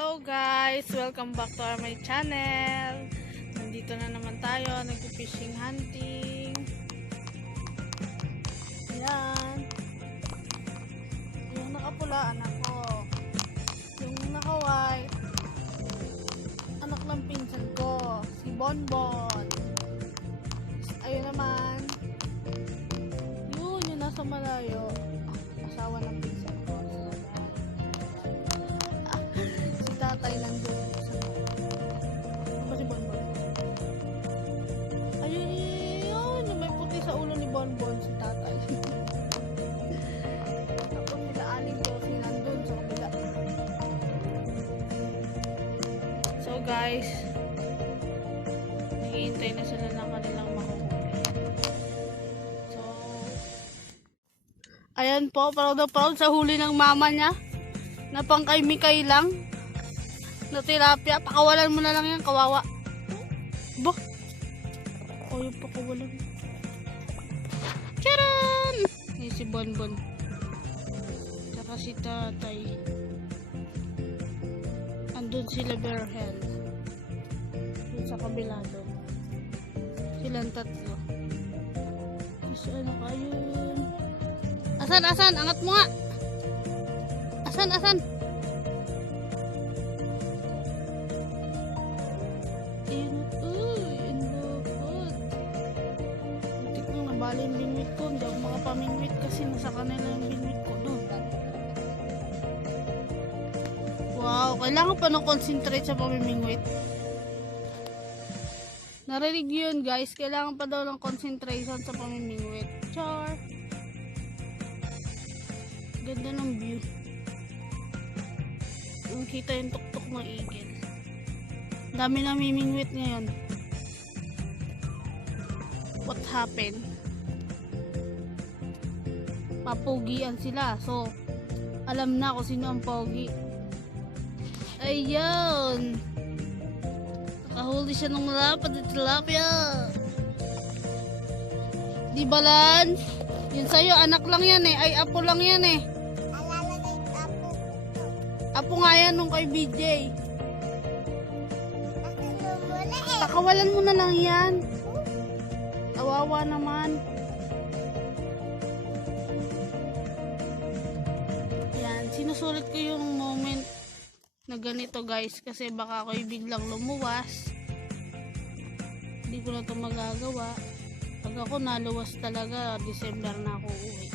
Hello guys! Welcome back to my channel. Nandito na naman tayo, nag-fishing hunting. Ayan. Yung nakapula, anak ko. Yung naka-white, anak ng pinsan ko, si Bonbon. Ayun naman, yun yung nasa malayo, asawa ng pinsan ko. Si tatay nandun. Ano ba si Bonbon? Ayun, yun, yung may puti sa ulo ni Bonbon, si tatay. Tapos sila aling ko, si nandun sa kabila. So guys, naghihintay na sila ng kanilang makuhuli. So, ayan po, proud na proud sa huli ng mama niya. Na pang kay Mikay lang. Na tilapia. Pakawalan mo na lang yan, kawawa. Bah! O, yung pakawalan. Charan! Yan si Bonbon. Tsaka si tatay. Andun sila Berhel. Dun sa kabila doon. Silang tatlo. Kasi ano ka yun? Asan, asan? Angat mo nga! Asan, asan? Uy, ang lupot. Muntik nang nabali yung binwit ko. Hindi ako makapamingwit kasi nasa kanila yung binwit ko doon. Wow, kailangan pa nang concentrate sa pamimingwit. Narinig yun guys, kailangan pa daw ng concentration sa pamimingwit. Char! Ganda ng view. Kita yung tuktok ng eagle. Dami na mimingwit ngayon. What happened? Papugian sila. So, alam na kung sino ang pogi. Ayun. Nakahuli siya ng malapad at tilapia. Di balance? Yun sa'yo, anak lang yan eh. Ay, apo lang yan eh. Apo nga yan nung kay BJ. Pakawalan mo na lang yan. Kawawa naman. Yan, sinusulit ko yung moment na ganito guys. Kasi baka ako'y biglang lumuwas. Hindi ko na ito magagawa. Pag ako naluwas talaga, December na ako uwi.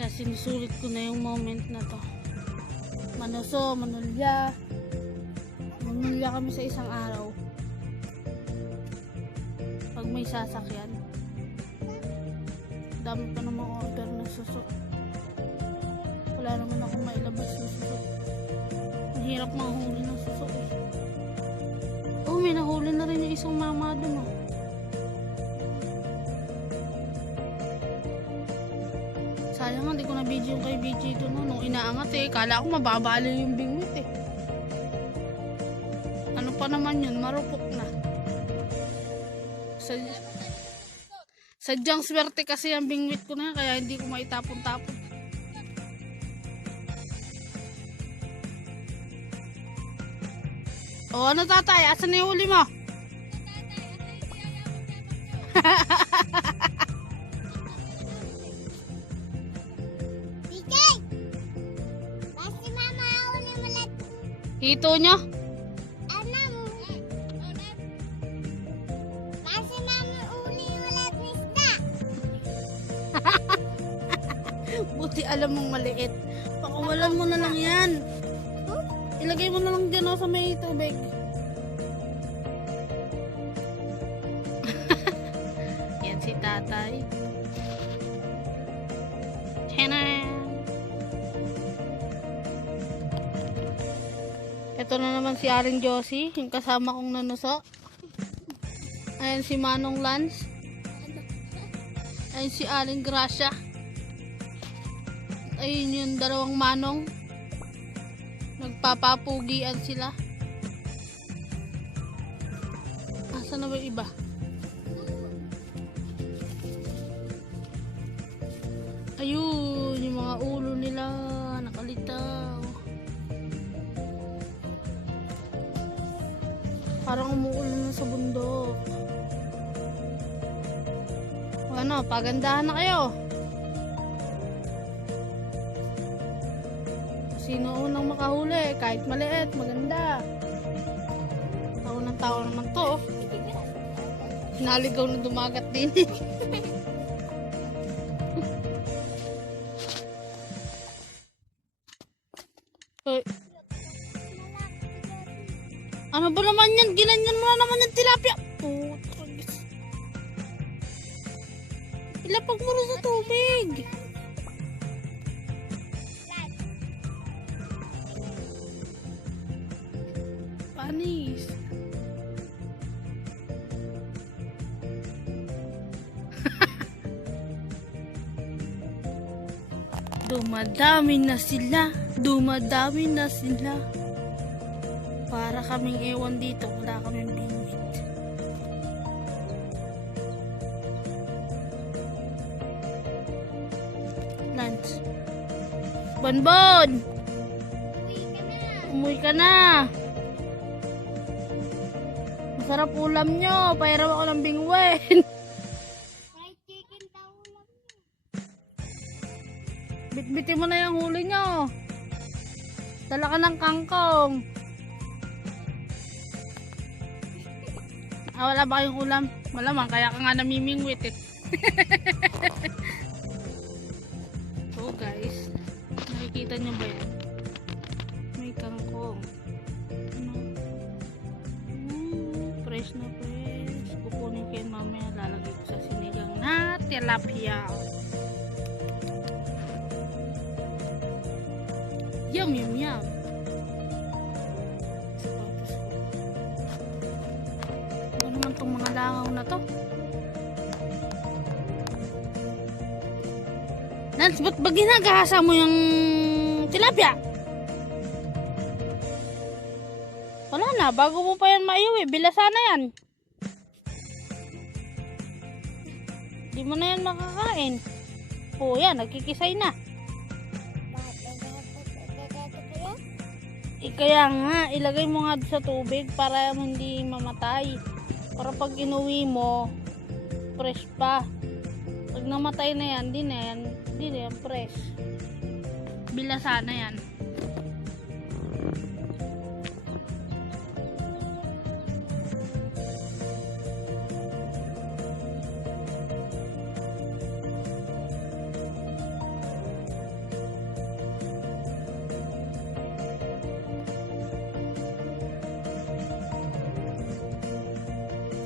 Kaya sinusulit ko na yung moment na to. Manoso, manulya. Manulya kami sa isang araw. Pag may sasakyan. Dami pa namang order ng suso. Wala naman ako mailabas ng suso. Ang hirap mahuli ng suso eh. Oh, may nahuli na rin yung isang mama dun oh. Sayang nga, hindi ko na video yung kay BJ doon no? Nung inaangat eh, kala ko mababali yung bingwit eh. Ano pa naman yun, marupok na. Sadyang swerte kasi ang bingwit ko na kaya hindi ko maitapon-tapon. O ano tatay, asan na yung huli mo? Hito nyo? Anam. Kasi namin uli ulit isda. Buti alam mong maliit. Pakawalan mo na lang yan. Ilagay mo na lang dyan sa may tubig. Yan si tatay. Tchanan! Ito na naman si Aling Josie, yung kasama kong nanuso. Ayan si Manong Lance. Ayan si Aling Gracia. Ayun yung dalawang manong. Nagpapapugian sila. Asa na ba yung iba? Ayun, yung mga ulo nila Parang umuulan na sa bundok. Ano, pagandahan na kayo. Sino unang makahuli? Kahit maliit, maganda. Tao naman to. Naligaw na dumagat din. Hoy. Ano ba naman yan? Ginanyan mo na naman yung tilapia. Putang. Ilapag mo na sa tubig. Panis. Dumadami na sila. Dumadami na sila. Para kaming ewan dito. Wala kaming bingwit. Lance. Bonbon! Umuwi ka na. Masarap ulam nyo. Pairam ako ng bingwit. Fried chicken daw lang. Bitbitin mo na yung huli nyo. Dala ka ng kangkong. Wala ba kayong ulam? Malamang, kaya ka nga namimingwit eh. So guys, nakikita nyo ba yan? May kangkong. Ano? Fresh na fresh. Kukunin ko yun mamaya. Lalagay ko sa sinigang na tilapia. Yum, yum, yum. Ano naman tong mga langaw na to? Nans, ba't ba ginagahasa mo yung tilapia? Wala na, bago mo pa yan maiuwi, bilasa na yan. Di mo na yan makakain. O yan, nagkikisay na. Kaya nga, ilagay mo nga sa tubig para hindi mamatay. Para pag inuwi mo, fresh pa. Pag namatay na yan, di na yan fresh. Bilasa na yan.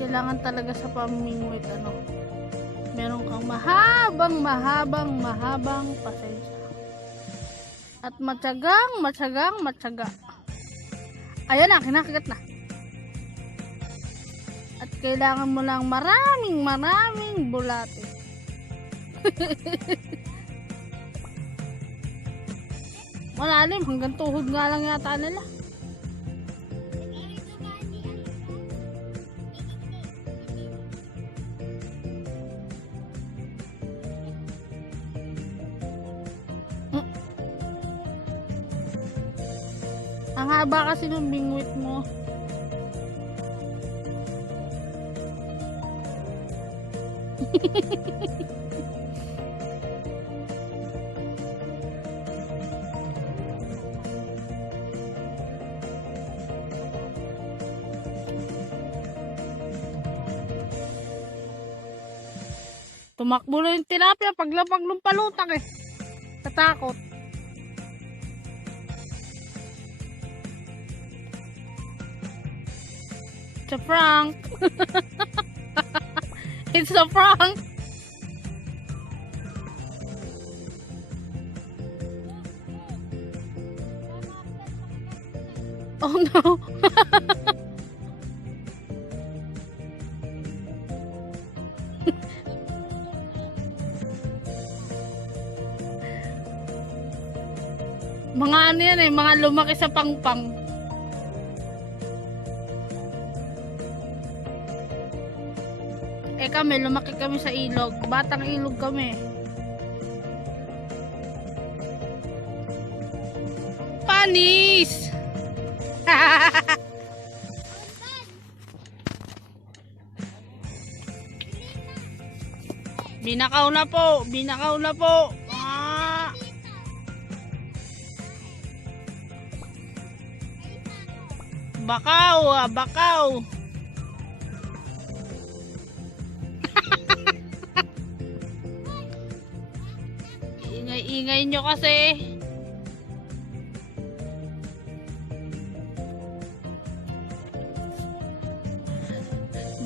Kailangan talaga sa pamimingwit meron kang mahabang pasensya at matyaga. Ayan na, kinakagat na. At kailangan mo lang maraming bulate. Malalim, hanggang tuhod nga lang yata nila. Ang haba kasi ng bingwit mo. Tumakbo na yung tilapia paglapag ng palutak eh. Tatakot. It's a prank. It's a prank. Oh no. Mga ano yan eh, mga lumaki sa pangpang. Kami, lumaki kami sa ilog. Batang ilog kami. Panis! Binakaw na po. Binakaw na po. Ah. Bakaw. Ah, bakaw. Ingay-ingay nyo kasi.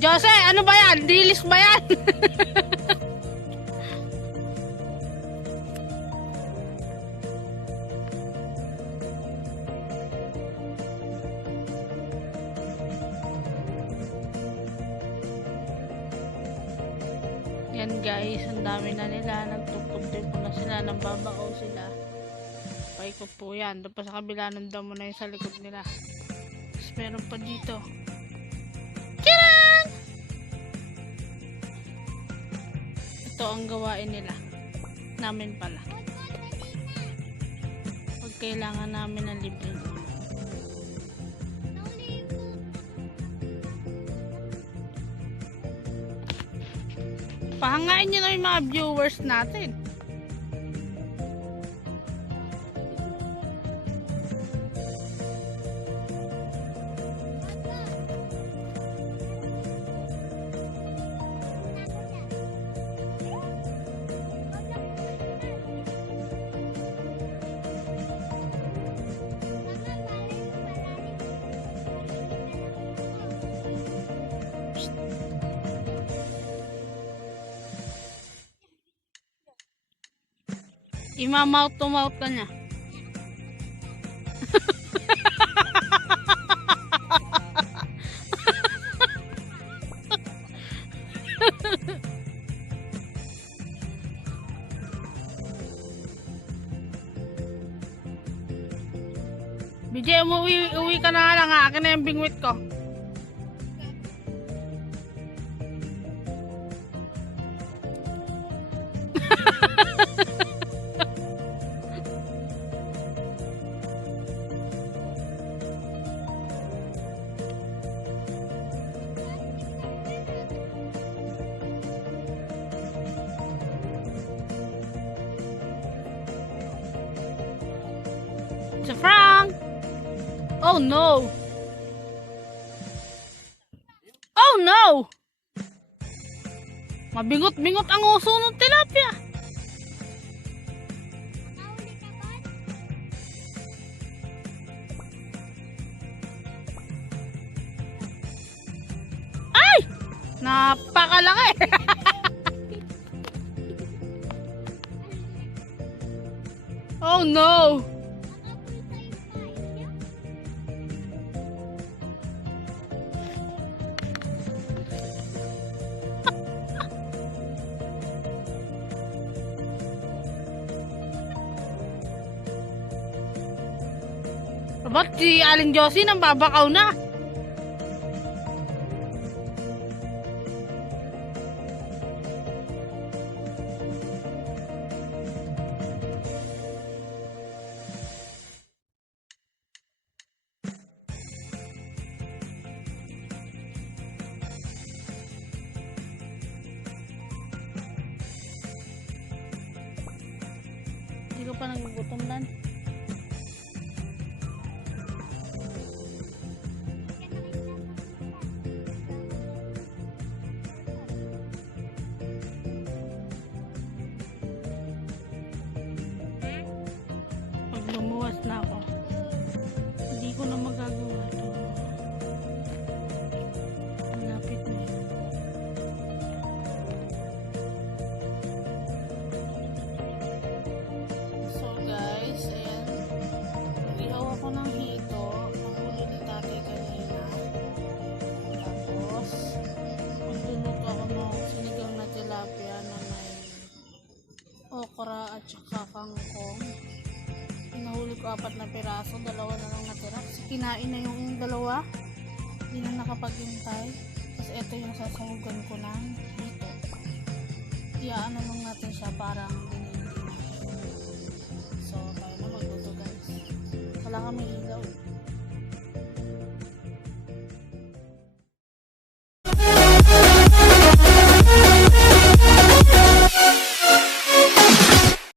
Jose, ano ba yan? Dilis ba yan? Yan guys, ang dami na nila. Nagtugtog-tugtog na sila. Nambabao sila. Paikot po yan. Doon pa sa kabila ng damo na yung sa likod nila. Tapos meron pa dito. Tcharan! Ito ang gawain nila. Namin pala. Pag kailangan namin ng libre. Pahangain nyo na yung mga viewers natin. Ima-mouth to mouth ka niya. BJ, uwi ka na lang ha. Akin na yung bingwit ko. It's a Frank! Oh no! Oh no! Mabingot-bingot ang uso ng tilapia. Ay! Napakalaki! Oh no! Ba't si Aling Josie nang babakaw na? Hindi ko pa nagugutom nan. Lumuwas na ako. Hindi ko na magagawa ito. Malapit na yun. So guys, ayan. Ihaw ako ng hito. Nahuli ni tatay kanina. Tapos, magluluto ako ng sinigang na tilapia na may okra at saka kangkong. Nahuli ko 4 na piraso, 2 na lang natira kasi kinain na yung 2, hindi na nakapaghintay. Tapos ito yung sasahugan ko ng dito. Iyaano lang natin siya parang dinindin. So tayo na magluto guys. Wala kami